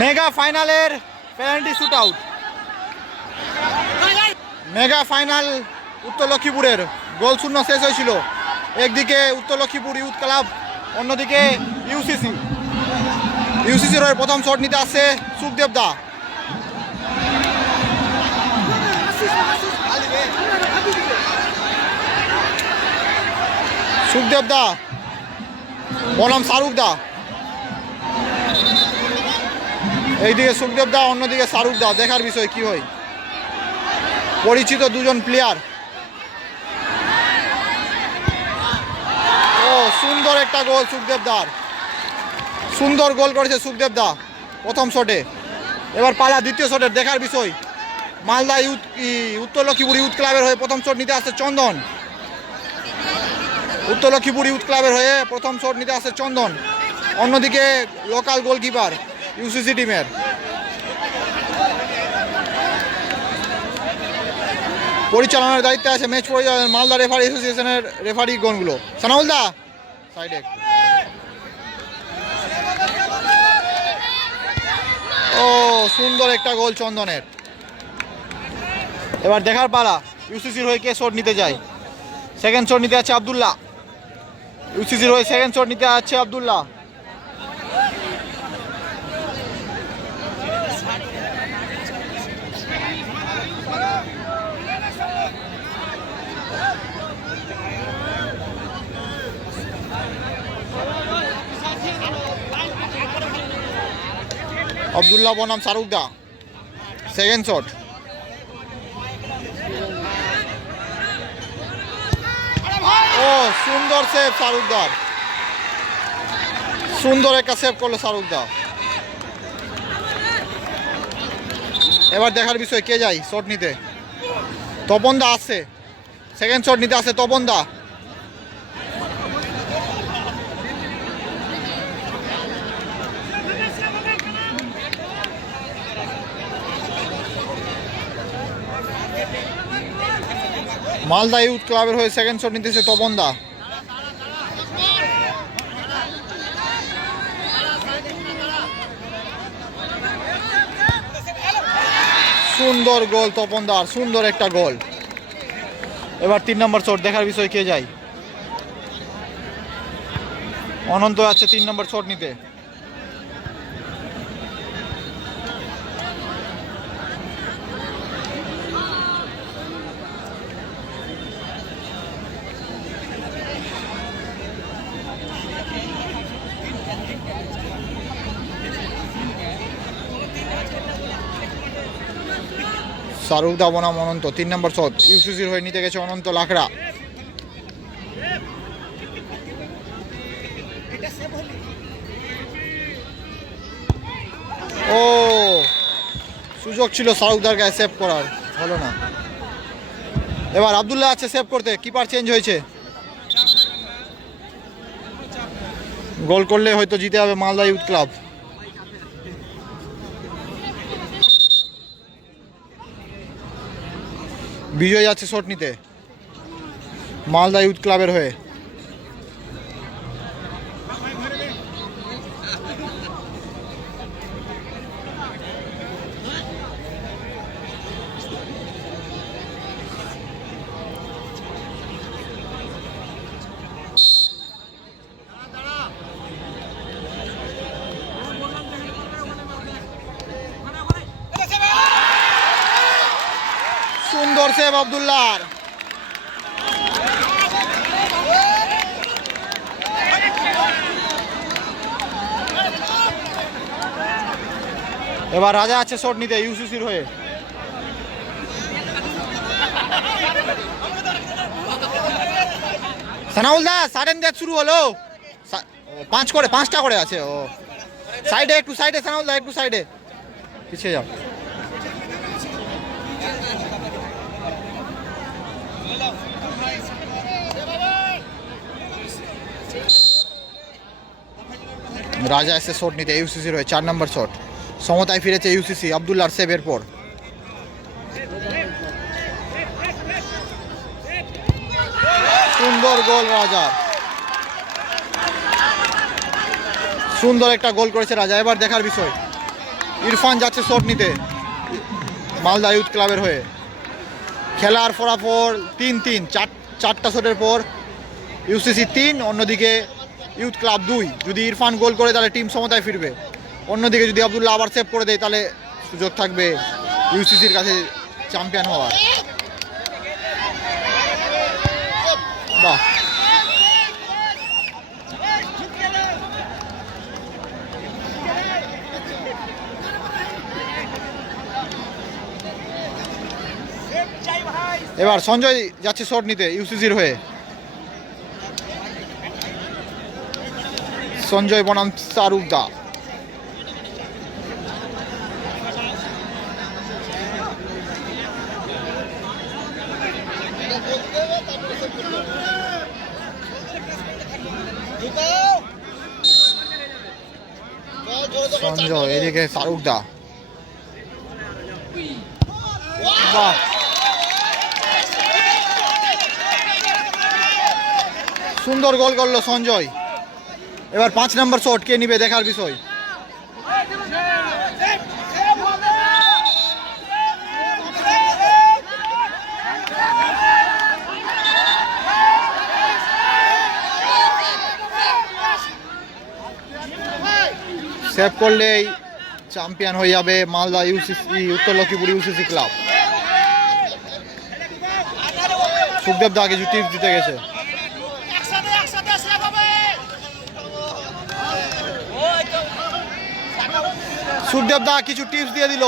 Mega ফাইনালের penalty shoot out. Mega final উত্তর লক্ষ্মীপুরের গোল শূন্য শেষ হয়েছিল। একদিকে উত্তর লক্ষ্মীপুর ইউথ ক্লাব, অন্যদিকে ইউসিসির হয়ে প্রথম শট নিতে আসছে সুখদেব দা। সুখদেব দা বনাম শাহরুখ দা, এইদিকে সুখদেব দা, অন্যদিকে শাহরুখ দা। দেখার বিষয় কি হয়, পরিচিত দুজন প্লেয়ার। ও সুন্দর একটা গোল সুখদেব দার, সুন্দর গোল করেছে সুখদেব দা প্রথম শটে। এবার পালা দ্বিতীয় শটের। দেখার বিষয়, মালদা উত্তর লক্ষ্মীপুর ইউথ ক্লাবের হয়ে প্রথম শট নিতে আসছে চন্দন। উত্তর লক্ষ্মীপুর ইউথ ক্লাবের হয়ে প্রথম শট নিতে আসছে চন্দন। অন্যদিকে লোকাল গোলকিপার ইউসিসি টিমের। পরিচালনার দায়িত্বে আছে ম্যাচ পরিচালনা মালদা রেফারি অ্যাসোসিয়েশনের রেফারি গণগুলো। সানাউল দা সাইডে। ও সুন্দর একটা গোল চন্দনের। এবার দেখার পালা ইউসিসির হয়ে কে শট নিতে যায়। সেকেন্ড শট নিতে আছে আবদুল্লাহ। ইউসিসির হয়ে সেকেন্ড শট নিতে আছে আবদুল্লাহ। আবদুল্লাহ বনাম শাহরুখ দা, সেকেন্ড শট। ও সুন্দর সেভ শাহরুখ দার, সুন্দর একটা সেভ করলো শাহরুখ দা। এবার দেখার বিষয় কে যায় শট নিতে। তপন দা আসছে, সেকেন্ড শট নিতে আসছে তপন দা। মালদা ইউথ ক্লাবের হয়ে সেকেন্ড শট নিতেছে তপন দা। সুন্দর গোল তপন দার, সুন্দর একটা গোল। এবার 3 নম্বর শট। দেখার বিষয় কে যায়। অনন্ত আছে 3 নম্বর শট নিতে। শাহরুখ দা বনাম অনন্ত, 3 নম্বর শট। ইউসিসির হয়ে নিতে গেছে অনন্ত লাকড়া। ও সুযোগ ছিল শাহরুখ দার গায়ে সেভ করার, হলো না। এবার আবদুল্লাহ আছে সেভ করতে, কিপার চেঞ্জ হয়েছে। গোল করলে হয়তো জিতে হবে মালদা ইউথ ক্লাব। বিজয় যাচ্ছে শট নিতে মালদা ইউথ ক্লাবের হয়ে। সুন্দর সেভ আবদুল্লাহ। এবার রাজা আছে শট নিতে ইউসিসির হয়ে। সানাউল দা সাডেন ডেথ শুরু হলো। 5টা করে আছে। ও সাইডে, একটু সাইডে সানাউল দা, একটু সাইডে পিছিয়ে যাও। রাজা এসে শট নিতে ইউসিসির হয়ে 4 নম্বর শট। সমতায় ফিরেছে ইউসিসি আবদুল্লাহর সেভের পর। সুন্দর গোল রাজা, সুন্দর একটা গোল করেছে রাজা। এবার দেখার বিষয় ইরফান যাচ্ছে শট নিতে মালদা ইউথ ক্লাবের হয়ে। খেলার ফলাফল 3-3, চারটা শটের পর ইউসিসি 3, অন্যদিকে ইউথ ক্লাব 2। যদি ইরফান গোল করে তাহলে টিম সমতায় ফিরবে, অন্যদিকে যদি আবদুল্লাহ আবার সেভ করে দেয় তাহলে সুযোগ থাকবে ইউসিসির কাছে চ্যাম্পিয়ন হওয়ার। বাহ, এবার সঞ্জয় যাচ্ছে শট নিতে ইউসিসির হয়ে। সঞ্জয় বনাম শাহরুখদা। সঞ্জয় এদিকে শাহরুখদা। বাহ, সুন্দর গোল করলো সঞ্জয়। এবার 5 নম্বর শট কে নিবে দেখার বিষয়। সেভ করলেই চ্যাম্পিয়ন হয়ে যাবে মালদা ইউসিসি, উত্তর লক্ষ্মীপুর ইউসিসি ক্লাব। সুখদেব দা কিছু টিপস দিতে গেছে। সুখদেব দা কিছু টিপস দিয়ে দিল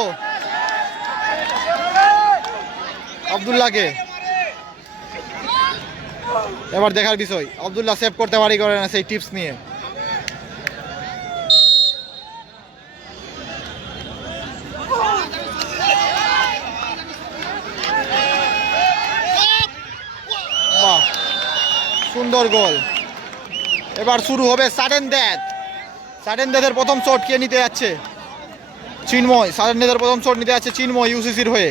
আবদুল্লাহকে। এবার দেখার বিষয় আবদুল্লাহ সেভ করতে পারি করে না সেই টিপস নিয়ে। বাহ, সুন্দর গোল। এবার শুরু হবে সাডেন ডেথ। সাডেন ডেথের প্রথম শট কে নিতে যাচ্ছে? চিন্ময়। সাডেন ডেথের প্রথম শট নিতে যাচ্ছে চিন্ময় ইউসিসির হয়ে।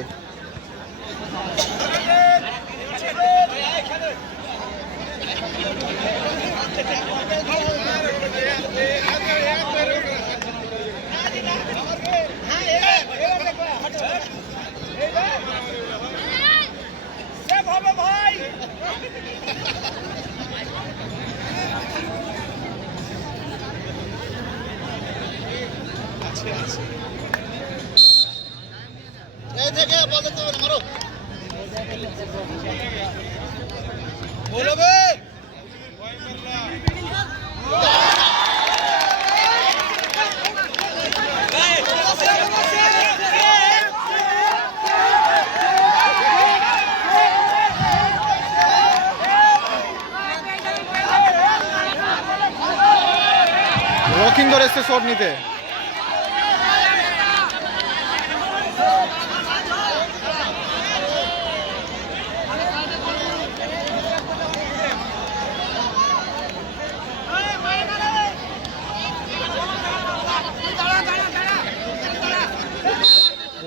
লক্ষিন্দর এসছে শট নিতে।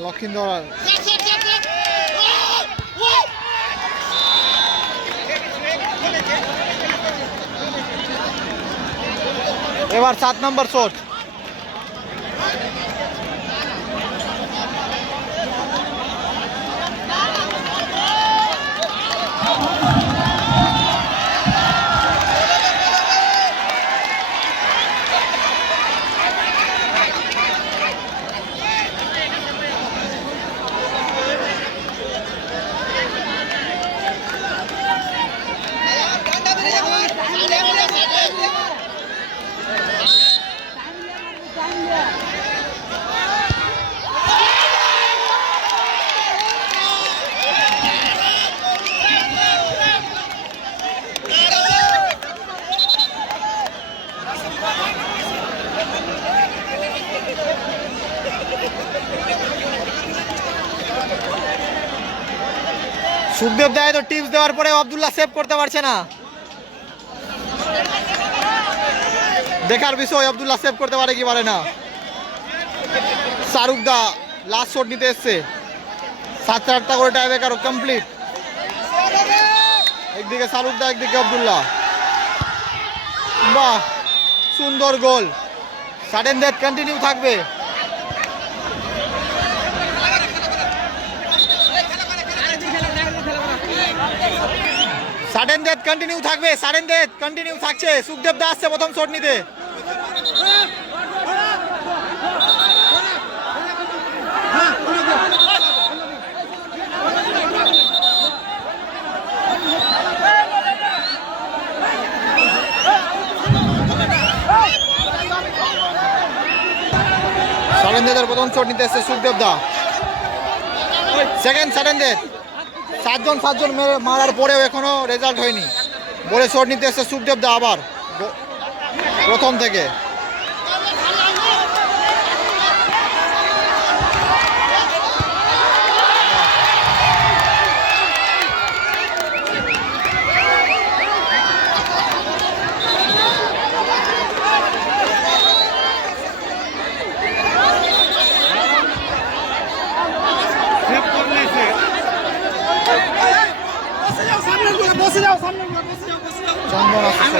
লক্ষিন্দর এবার 7 নম্বর শট। সুখদেব দা তো টিপস দেওয়ার পরে আব্দুল্লাহ সেভ করতে পারছে না। দেখার বিষয় আব্দুল্লাহ সেভ করতে পারে কি পারে না। শাহরুখ দা লাস্ট শট নিতে এসছে। 7-8টা করে টাই ব্রেকার কমপ্লিট। একদিকে শাহরুখ দা একদিকে আব্দুল্লাহ। বাহ, সুন্দর গোল। সাডেন ডেথ কন্টিনিউ থাকবে। সাডেন ডেথ কন্টিনিউ থাকবে, সাডেন ডেথ কন্টিনিউ থাকছে। সুখদেব দা আসছে প্রথম শট নিতে। সাডেন ডেথের প্রথম শট নিতে এসছে সুখদেব দা। সেকেন্ড সাডেন ডেথ, সাতজন মারার পরেও এখনো রেজাল্ট হয়নি বলে শট নিতে এসছে সুখদেব দা আবার প্রথম থেকে। চন্দন আসছে